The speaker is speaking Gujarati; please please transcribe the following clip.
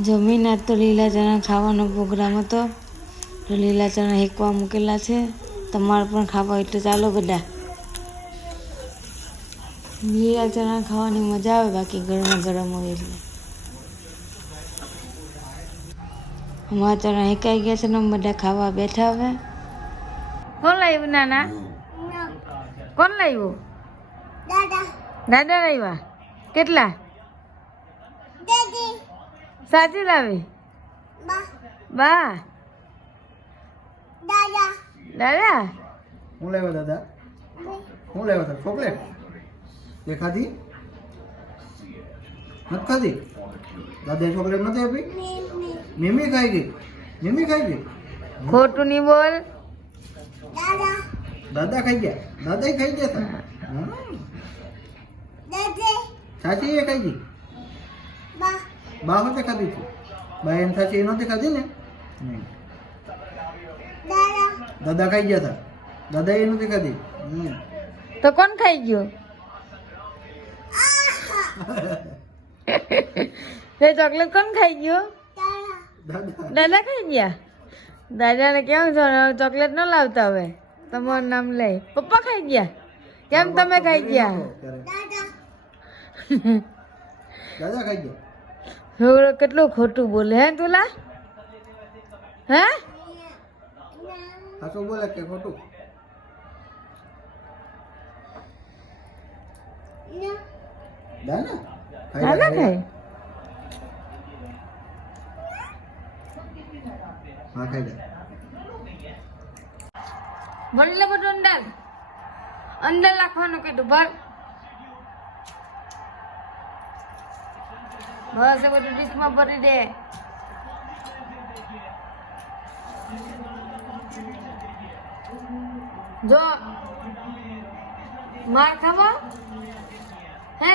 જમીન આજ તો લીલા ચણા ખાવાનો પ્રોગ્રામ હતો. તો લીલા ચણા હેકવા મૂકેલા છે. તમારે પણ ખાવા એટલે ચાલો બધા. લીલા ચણા ખાવાની મજા આવે બાકી ગરમ ગરમ હોય એટલે. અમારા ચણા હેકાઈ ગયા છે ને બધા ખાવા બેઠા હવે. કોણ લાવ્યું નાના? કોણ લાવ્યું? દાદા. દાદા લાવ્યા? કેટલા? સાચી લાવી? બા. બા. દાદા. દાદા? હું લાવ્યો દાદા? હું લાવ્યો દાદા? ચોકલેટ. તે ખાધી નથી ખાધી? દાદાએ ચોકલેટ નથી આપી? મીમી મીમી ખાઈ ગઈ. મીમી ખાઈ ગઈ? ખોટું નહીં બોલ. દાદા. દાદા ખાઈ ગયા? દાદા ખાઈ ગયા. દાદી. સાચી એ ખાઈ ગઈ? બા બા હોતે છું બા એમ થશે એ નહોતી ખાધી ને નહીં. દાદા દાદા ખાઈ ગયા હતા દાદા એ નહોતી ખાધી તો કોણ ખાઈ ગયું તે ચોકલેટ કોણ ખાઈ ગયું દાદા ખાઈ ગયા દાદાને કેમ છો ચોકલેટ ન લાવતા હવે તમારું નામ લે પપ્પા ખાઈ ગયા કેમ તમે ખાઈ ગયા દાદા દાદા ખાઈ ગયા છોકરો કેટલું ખોટું બોલે હે તુલા? હે? સાચું બોલે કે ખોટું? હા ખાઈ બધું અંદર અંદર રાખવાનું કીધું ભર. બસ એ બધું ડીશમાં ભરી દે. જો માર ખાવા હે